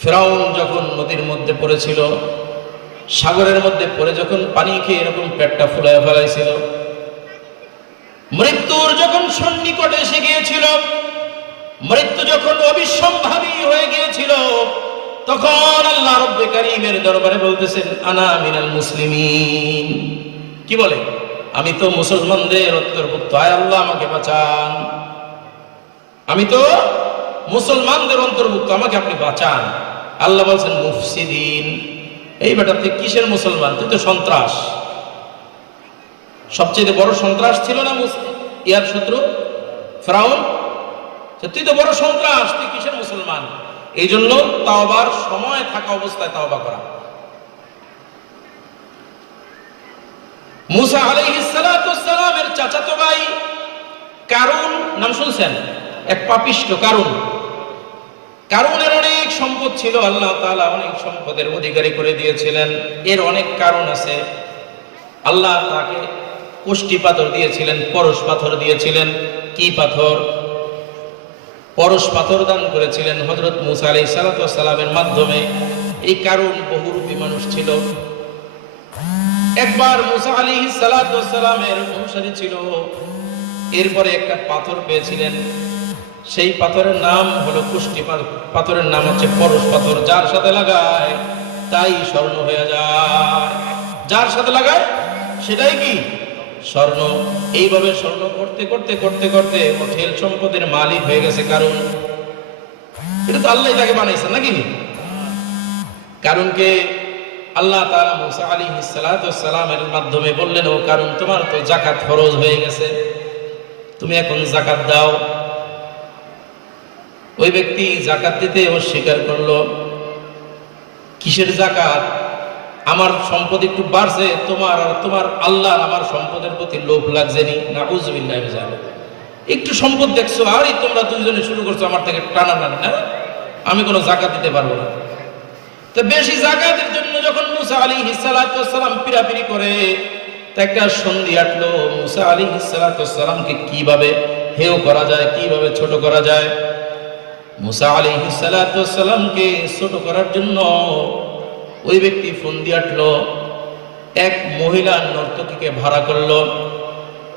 ফিরআউন যখন নদীর মধ্যে পড়েছিল, সাগরের মধ্যে পড়ে যখন পানি খেয়ে এরকম পেটটা ফুলায় ফেলাইছিল, মৃত্যুর যখন সন্নিকটে এসে গিয়েছিল, মৃত্যু যখন অবিসম্ভাবী হয়ে গিয়েছিল, তখন আল্লাহ রব্বে কারীমের দরবারে বলতেছেন, আনা মিনাল মুসলিমিন। কি বলে? আমি তো মুসলমানদের অন্তর্ভুক্ত, আয় আল্লাহ আমাকে বাঁচান, আমি তো মুসলমানদের অন্তর্ভুক্ত, আমাকে আপনি বাঁচান। আল্লাহ বলছেন, মুফসিদিন, এই বেটা তুই কিসের মুসলমান? তুই তো সন্ত্রাস। সবচেয়ে বড় সন্ত্রাস ছিল না ইয়ার শত্রু ফিরআউন? তুই তো বড় সন্ত্রাস, তুই কিসের মুসলমান? এই জন্য তাওবার সময় থাকা অবস্থায় তাওবা করা। মুসা আলাইহিস সালাতু ওয়াস সালামের চাচাতো ভাই কারুন, নাম শুনছেন? এক পাপিষ্ঠ কারুন। কারুনের অনেক সম্পদ ছিল, আল্লাহ তাআলা অনেক সম্পদের অধিকারী করে দিয়েছিলেন। এর অনেক কারণ আছে। আল্লাহ তাকে কোষ্ঠী পাথর দিয়েছিলেন, পরশ পাথর দিয়েছিলেন। কি পাথর? পরশ পাথর দান করেছিলেন হযরত মুসা আলাইহিস সালাতু ওয়াস সালামের মাধ্যমে। এই কারুন বহুরূপী মানুষ ছিল। একবার মুসা আলাইহিস সালাতু ওয়াস সালামের অনুসারী ছিল, এরপরে একটা পাথর পেয়েছিলেন। সেই পাথরের নাম হলো কুষ্টি পাথরের নাম হচ্ছে পরশ পাথর। যার সাথে লাগায় তাই স্বর্ণ হয়ে যায়, যার সাথে লাগায় সেটাই কি স্বর্ণ। এইভাবে স্বর্ণ করতে করতে করতে করতে হোটেল সম্পদের মালিক হয়ে গেছে কারণ। এটা তো আল্লাহ তাকে বানাইছেন নাকি? কারণকে আল্লাহ তাআলা মুসা আলাইহিস সালাতু ওয়াস সালামের মাধ্যমে বললেন, ও কারণ, তোমার তো যাকাত ফরজ হয়ে গেছে, তুমি এখন যাকাত দাও। ওই ব্যক্তি যাকাত দিতে অস্বীকার করলো। কিসের যাকাত? আমার সম্পদ একটু বাড়ছে, তোমার আর তোমার আল্লাহর আমার সম্পদের প্রতি লোভ লাগছে নি? নাউযুবিল্লাহি মিন যালিক। একটু সম্পদ দেখছো আর তোমরা দুইজনে শুরু করছো আমার থেকে টানাটানি, না আমি কোনো যাকাত দিতে পারবো না। তো বেশি যাকাতের জন্য যখন মুসা আলাইহিস সালাতু ওয়াস সালাম পিরাপিরি করে, তা একটা সন্ধি আটলো মুসা আলাইহিস সালাতু ওয়াস সালামকে কিভাবে হেয় করা যায়, কিভাবে ছোট করা যায়। মুসা আলাইহিস সালাতু ওয়াস সালামকে ছোট করার জন্য ওই ব্যক্তি ফন্দি আটলো, এক মহিলা নর্তকীকে ভাড়া করলো।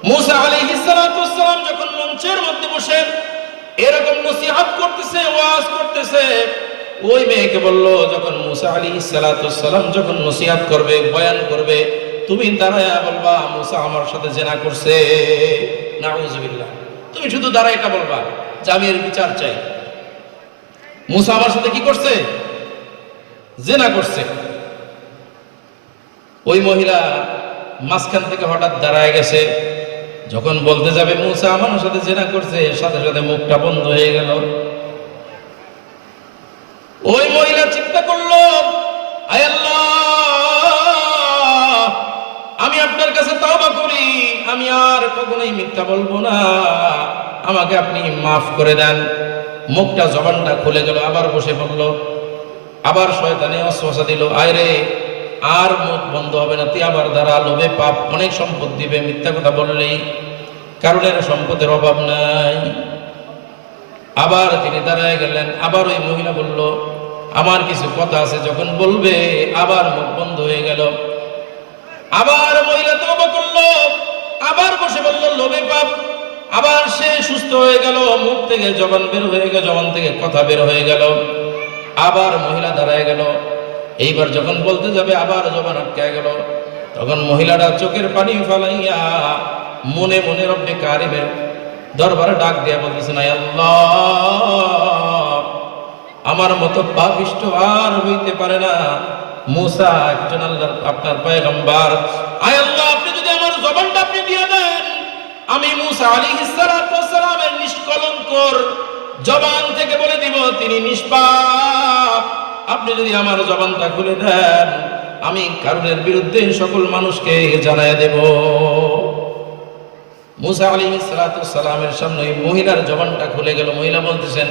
মুসা আলাইহিস সালাতু ওয়াস সালাম যখন মঞ্চের মধ্যে বসে এরকম নসিহত করতেছে, ওয়াজ করতেছে, ওই মেয়েকে বলল, যখন মুসা আলাইহিস সালাতু ওয়াস সালাম যখন নসিহত করবে, বয়ান করবে, তুমি দাঁড়ায়া বলবা মুসা আমার সাথে জিনা করছে। নাউযুবিল্লাহ। তুমি শুধু দাঁড়ায় এটা বলবা যে আমি এর বিচার চাই। মুসা আমার সাথে কি করছে? জিনা করছে। ওই মহিলা মাঝখান থেকে হঠাৎ দাঁড়ায় গেছে। যখন বলতে যাবে মুসা আমার সাথে জিনা করছে, সাথে সাথে মুখটা বন্ধ হয়ে গেল। ওই মহিলা চিন্তা করলো, আয় আল্লাহ, আমি আপনার কাছে তওবা করি, আমি আর কখনোই মিথ্যা বলবো না, আমাকে আপনি মাফ করে দেন। মুখটা, জবানটা খুলে গেল, আবার বসে পড়লো। আবার শয়তানে ওয়াসওয়াসা দিল, আয় রে, আর মুখ বন্ধ হবে না, তুই আবার দাঁড়া, লোভে পাপ, অনেক সম্পদ দিবে, মিথ্যা কথা বললেই, কারণের সম্পদের অভাব নাই। আবার তিনি দাঁড়ায় গেলেন। আবার ওই মহিলা বলল, আমার কিছু কথা আছে, যখন বলবে আবার মুখ বন্ধ হয়ে গেল। আবার মহিলা তওবা করলো, আবার বসে বলল লোভে পাপ। আবার সে সুস্থ হয়ে গেল, মুখ থেকে জবান বের হয়ে গেল, জবান থেকে কথা বের হয়ে গেল। আবার মহিলা দাঁড়ায় গেল। এইবার যখন বলতে যাবে আবার জবান আটকে গেল। তখন মহিলাটা চোখের পানি ফালাইয়া মনে মনে রব্বে কারিমের দরবারে ডাক দিয়া বলতেছেন, আয় আল্লাহ, আমার মতো পাপিষ্ঠ আর হইতে পারে না। মুসা একজন আল্লাহর আপনার পয়গম্বর, আয় আল্লাহ, আপনি যদি আমার জবানটা আপনি দিয়ে দেন, আমি মুসা আলাইহিস সালাতু ওয়াস সালামের নিষ্কলঙ্কর জবান থেকে বলে দিব তিনি নিষ্পাপ। আপনি যদি আমার জবানটা খুলে দেন, আমি কারণের বিরুদ্ধে সকল মানুষকে জানায় দেব। মুসা আলাইহিস সালাতু ওয়াস সালামের সামনে মহিলার জবানটা খুলে গেল। মহিলা বলতেছেন,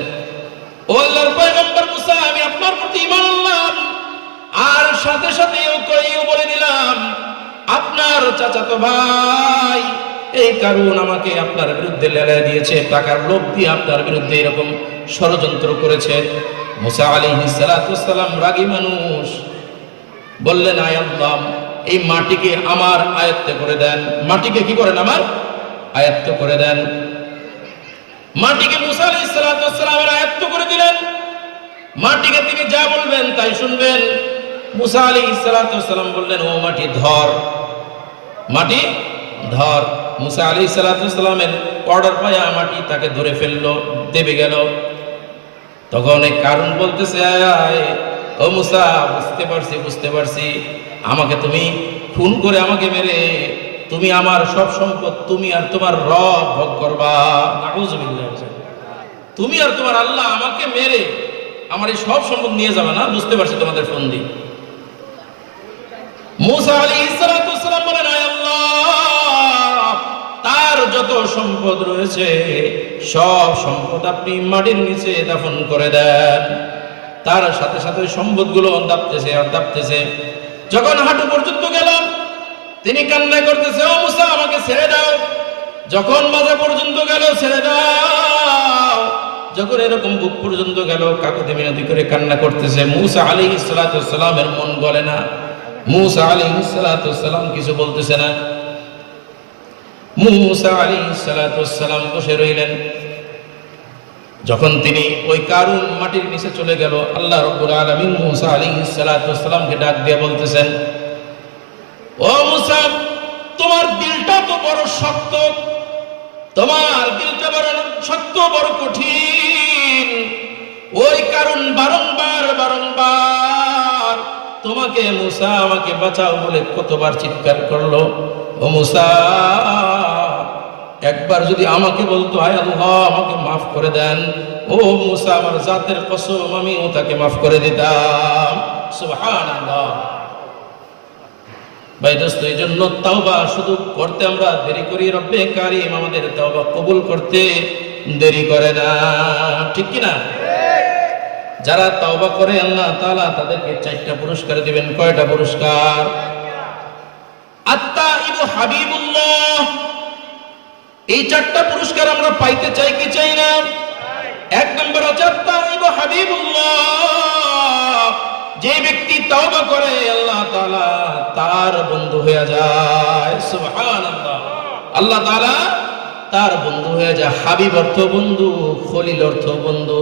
ও আল্লাহর পয়গম্বর মুসা, আমি আপনার প্রতি ঈমান আনলাম, আর সাথে সাথে এও বলে দিলাম আপনার চাচাতো ভাই এই কারণ আমাকে আপনার বিরুদ্ধে লেলায় দিয়েছে, টাকার লোভ দিয়ে আপনার বিরুদ্ধে এরকম ষড়যন্ত্র করেছে। মুসা আলাইহিস সালাতু ওয়াসসালাম রাগী মানুষ, বললেন আয় আল্লাহ, এই মাটিকে আমার আয়ত্ত করে দেন। মাটিকে কি করেন? আমার আয়ত্ত করে দেন। মাটিকে মুসা আলাইহিস সালাতু ওয়াসসালামের আয়ত্ত করে দিলেন। মাটিকে তিনি যা বলবেন তাই শুনবেন। মুসা আলাইহিস সালাতু ওয়াসসালাম বললেন, ও মাটি ধর, মাটি ধর। মুসা আলাইহিস সালাতু ওয়াসসালামের অর্ডার পায়া মাটি তাকে ধরে ফেললো, দেবে গেল। তখন এক কারণ বলতেছে, আয় ও মুসা, বুঝতে পারছি, আমাকে তুমি খুন করে আমাকে মেরে তুমি আমার সব সম্পদ তুমি আর তোমার রব ভোগ করবা। নাউযুবিল্লাহ। তুমি আর তোমার আল্লাহ আমাকে মেরে আমার এই সব সম্পদ নিয়ে যাবে না? বুঝতে পারছি তোমাদের ফন্দি। মুসা আলাইহিস সালাতু ওয়াসসালাম বলেন, আয় আল্লাহ, তার যত সম্পদ রয়েছে সব সম্পদ আপনি মাটির নিচে দাফন করে দেন। তার সাথে সাথে সম্পদগুলো দাপতেছে আর দাপতেছে। যখন হাঁটু পর্যন্ত গেল তিনি কান্না করতেছে, ও মুসা, আমাকে ছেড়ে দাও। যখন মাজা পর্যন্ত গেল, ছেড়ে দাও। যখন এরকম বুক পর্যন্ত গেল, কাকুতি মিনতি করে কান্না করতেছে। মুসা আলাইহিস সালাতু ওয়াসসালামের মন গলে না। মুসা আলাইহিস সালাতু ওয়াসসালাম কিছু বলতেছে না। মুসা আলাইহিস সালাতু ওয়াসসালাম বসে রইলেন। যখন তিনি ওই কারুন মাটির নিচে চলে গেল, আল্লাহ রাব্বুল আলামিন মুসা আলাইহিস সালাতু ওয়াসসালামকে ডাক দিয়ে বলতেছেন, ও মুসা, তোমার দিলটা তো বড় শক্ত, তোমার দিলটা বড় শক্ত, বড় কঠিন। ওই কারুন বারংবার তোমাকে, মুসা আমাকে বাঁচাও বলে কতবার চিৎকার করলো। ও মুসা, একবার যদি আমাকে বলতো, হায় আল্লাহ, আমাকে মাফ করে দেন, ও মুসা, আমার জাতের কসম, আমিও তাকে মাফ করে দিতাম। সুবহানাল্লাহ। ভাই দোস্ত, এই জন্য তাওবা শুধু করতে আমরা দেরি করি, রব্বে কারীম আমাদের তাওবা কবুল করতে দেরি করে না। ঠিক কি না? যারা তাওবা করে আল্লাহ তাআলা তাদেরকে 4টা পুরস্কার দিবেন। কয়টা পুরস্কার? আত-তাইবু হাবিবুল্লাহ। এই 4টা পুরস্কার আমরা পাইতে চাই কি চাই না? 1 নম্বর হচ্ছে আত-তাইবু হাবিবুল্লাহ। যে ব্যক্তি তাওবা করে আল্লাহ তাআলা তার বন্ধু হয়ে যায়। সুবহানাল্লাহ। আল্লাহ তাআলা তার বন্ধু হয়ে যায়। হাবিব অর্থ বন্ধু, খলিল অর্থ বন্ধু।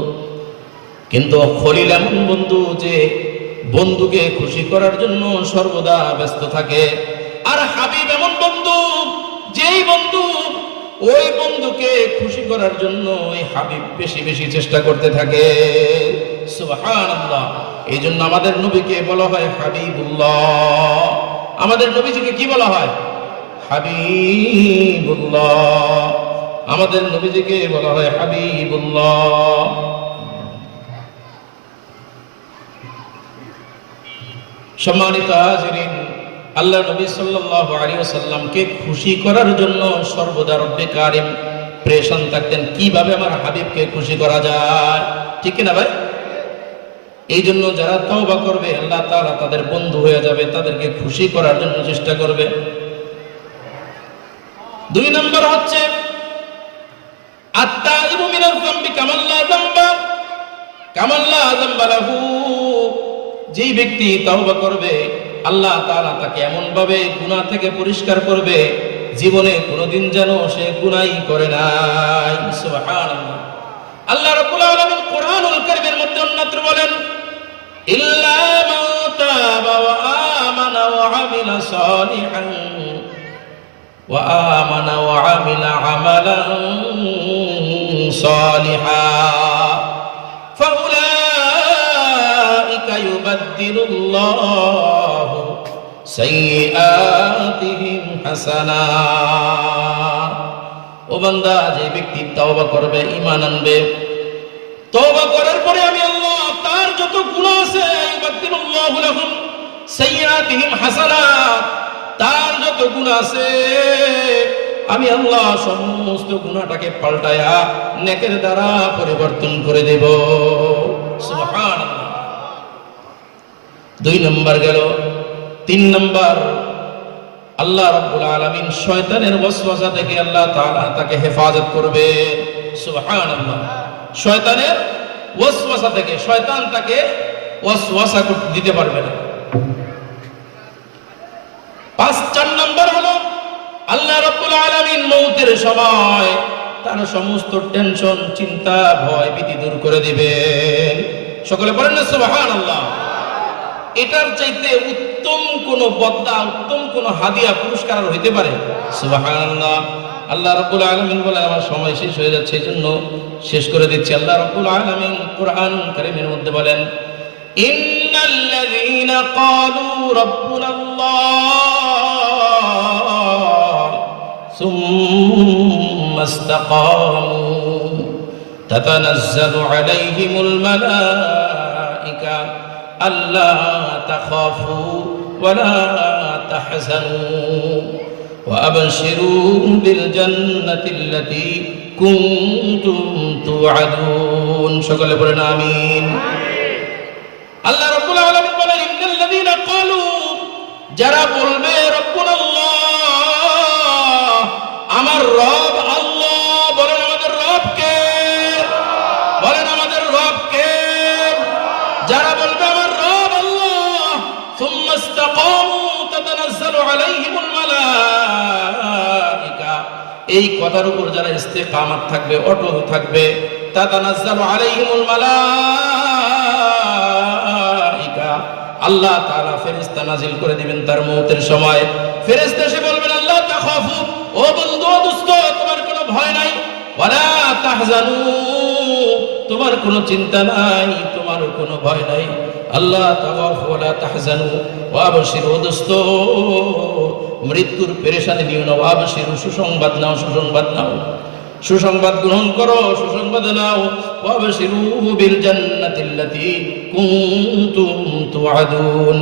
কিন্তু খলিল এমন বন্ধু যে বন্ধুকে খুশি করার জন্য সর্বদা ব্যস্ত থাকে। আর হাবিব এমন বন্ধু, যেই বন্ধু ওই বন্ধুকে খুশি করার জন্য ওই হাবিব বেশি বেশি চেষ্টা করতে থাকে। সুবহানাল্লাহ। এই জন্য আমাদের নবীকে বলা হয় হাবিবুল্লাহ। আমাদের নবীজিকে কি বলা হয়? হাবিবুল্লাহ। আমাদের নবীজিকে বলা হয় হাবিবুল্লাহ। সম্মানিত হাজিরিন, আল্লাহ নবী সাল্লাল্লাহু আলাইহি ওয়াসাল্লামকে খুশি করার জন্য সর্বদা রব্বে কারীম প্রেশান থাকতেন, কিভাবে আমার হাবিবকে খুশি করা যায়। ঠিক না ভাই? এই জন্য যারা তওবা করবে আল্লাহ তাআলা তাদের বন্ধু হয়ে যাবে, তাদেরকে খুশি করার জন্য চেষ্টা করবে। 2 নম্বর হচ্ছে আত-তাইবু মিনাল যামবি কামাল্লা যামবা লাহু। যেই ব্যক্তি তওবা করবে আল্লাহ তাআলা তাকে এমন ভাবে গুনাহ থেকে পরিষ্কার করবে, জীবনে কোনোদিন যেন সে গুনাহই করে নাই। সুবহানাল্লাহ। আল্লাহ রাব্বুল আলামিন কোরআনুল কারীমের মধ্যে অন্যত্র বলেন, ইল্লা মান তাবা ওয়া আমানা ওয়া আমিলা সালিহান ওয়া আমানা ওয়া আমিলা আমালান সালিহা ফাউলাইকা ইউবাদদিলুল্লাহু সাইয়্যাতিহিম হাসানাত। ও বান্দা, যে ব্যক্তি তওবা করবে, ঈমান আনবে, তওবা করার পরে আমি আল্লাহ তার যত গুনাহ আছে ইউবাদদিলুল্লাহু লাহুম সাইয়্যাতিহিম হাসানাত, তার যত গুনাহ আছে আমি আল্লাহ সমস্ত গুনাহটাকে পাল্টায়া নেকের দ্বারা পরিবর্তন করে দেব। সুবহানাল্লাহ। 2 নম্বর গেল। 3 নম্বর, আল্লাহ রাব্বুল আলামিন শয়তানের ওয়াসওয়াসা থেকে আল্লাহ তাআলা তাকে হেফাজত করবে। সুবহানাল্লাহ। শয়তানের ওয়াসওয়াসা থেকে, শয়তান তাকে ওয়াসওয়াসা দিতে পারবে না। 4 নম্বর হলো আল্লাহ রাব্বুল আলামিন মৌতের সময় তার সমস্ত টেনশন, চিন্তা, ভয়, ভীতি দূর করে দিবেন। সকলে বলেন না সুবহানাল্লাহ। এটার চাইতে উত্তম কোন বদলা, উত্তম কোন হাদিয়া, পুরস্কার আর হইতে পারে? সুবহানাল্লাহ। আল্লাহ রাব্বুল আলামিন বলেন, আমার সময় শেষ হয়ে যাচ্ছে, এজন্য শেষ করে দিচ্ছি। আল্লাহ রাব্বুল আলামিন কুরআন কারীমের মধ্যে বলেন, ইন্নাল্লাযীনা ক্বালু রাব্বুনাল্লাহ সুম্মা ইসতাকামু তাতানাজ্জালু আলাইহিমুল মালায়েকা আল্লা তাখাফু ওয়া লা তাহজানু وأبشروا بالجنة التي كنتم توعدون সকলে বলেন আমিন। আল্লাহ রাব্বুল আলামিন বলেন, ইন্নাল্লাযীনা ক্বালু, যারা বলবে রাব্বুনাল্লাহ, আমার রব আল্লাহ, বলেন আমাদের রব কে? বলেন আমাদের রব কে? যারা বলবে আমার রব আল্লাহ, সুম্মা ইসতাকামু তাতানাজ্জালু আলাইহিমুল মালায়েকা, এই কথার উপর যারা ইস্তেকামাত থাকবে, অটল থাকবে, তাতানাজ্জালু আলাইহিমুল মালায়েকা, আল্লাহ তাআলা ফেরেশতা নাজিল করে দিবেন তার মওতের সময়। ফেরেশতা এসে বলবেন, আল্লাহ তাখাফু, ও বন্ধু, ও দোস্ত, তোমার কোনো ভয় নাই, ওয়ালা তাহজানু, তোমার কোনো চিন্তা নাই, তোমার কোনো ভয় নাই। আল্লাহ তাখাফু ওয়ালা তাহজানু ওয়া আবশিরু, দোস্ত, মৃত্যুর পেরেশানি নিও না, ওয়া আবশিরু, সুসংবাদ নাও, সুসংবাদ নাও, সুসংবাদ গ্রহণ করো, সুসংবাদ নাও। ওয়া আবশিরু বিল জান্নাতিল্লাতী কুনতুম তুআদুন,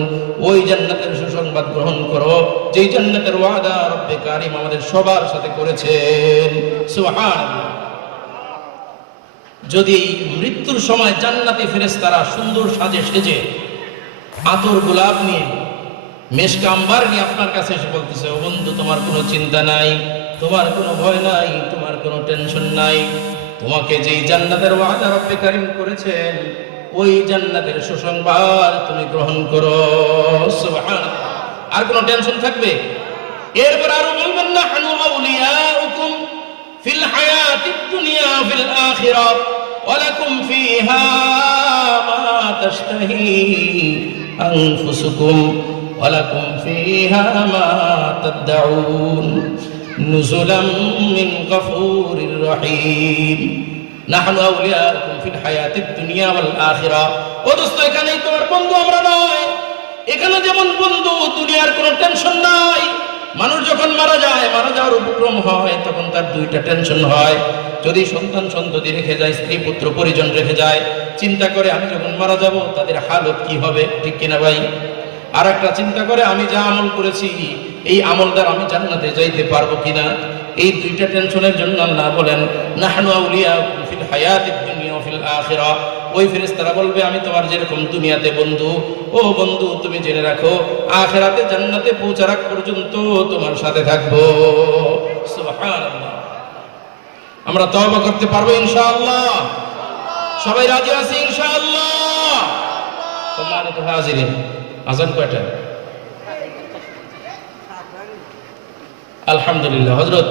ওই জান্নাতের সুসংবাদ গ্রহণ করো যেই জান্নাতের ওয়াদা রব্বে কারীম আমাদের সবার সাথে করেছেন। সুবহানাল্লাহ। যদি মৃত্যুর সময় জান্নাতি ফেরেশতারা সুন্দর সাজে সেজে, আতর গোলাপ নিয়ে, মেশক আম্বার নিয়ে আপনার কাছে এসে বলতেছে, ও বন্ধু, তোমার কোনো চিন্তা নাই, তোমার কোনো ভয় নাই, তোমার কোনো টেনশন নাই, তোমাকে যেই জান্নাতের ওয়াদা রব্বে কারীম করেছেন ওই জান্নাতের সুসংবাদ তুমি গ্রহণ করো। সুবহানাল্লাহ। আর কোনো টেনশন থাকবে? এরপর আরো বলবেন, নাহনু আউলিয়াউকুম ফিল হায়াতিদ দুনিয়া ফিল আখিরাহ ওয়া লাকুম ফিহা মা তাশতাহি আনফুসুকুম ওয়া লাকুম ফিহা মা তাদউন নুজুলাম মিন গফুরির রহিম। নাহনু আউলিয়াউকুম ফিল হায়াতিদ দুনিয়া ওয়াল আখিরাহ। ও দোস্ত, এখানেই তোমার বন্ধু, আমরা নয়। এখানে যেমন বন্ধু, দুনিয়ার কোনো টেনশন নাই। মানুষ যখন মারা যায়, মারা যাওয়ার উপক্রম হয়, তখন তার দুইটা টেনশন হয়। যদি সন্তান সন্ততি রেখে যায়, স্ত্রী পুত্র পরিজন রেখে যায়, চিন্তা করে আমি যখন মারা যাব তাদের হালত কি হবে, ঠিক কিনা ভাই? আর একটা চিন্তা করে আমি যা আমল করেছি এই আমল দ্বারা আমি জান্নাতে যাইতে পারবো কিনা। এই দুইটা টেনশনের জন্য আল্লাহ বলেন, নাহনু আউলিয়াউকুম ফিল হায়াতিদ দুনিয়া ওয়া ফিল আখিরাহ। ওই ফেরেশতারা বলবে, আমি তোমার যেরকম দুনিয়াতে বন্ধু, ও বন্ধু, তুমি জেনে রাখো আখিরাতে জান্নাতে পৌঁছার আগ পর্যন্ত তোমার সাথে থাকবো। সুবহানাল্লাহ। আমরা তওবা করতে পারবো ইনশাআল্লাহ? সবাই রাজি আছি ইনশাআল্লাহ? সম্মানিত হাজিরিন, আজান কয়টা? আলহামদুলিল্লাহ। হযরত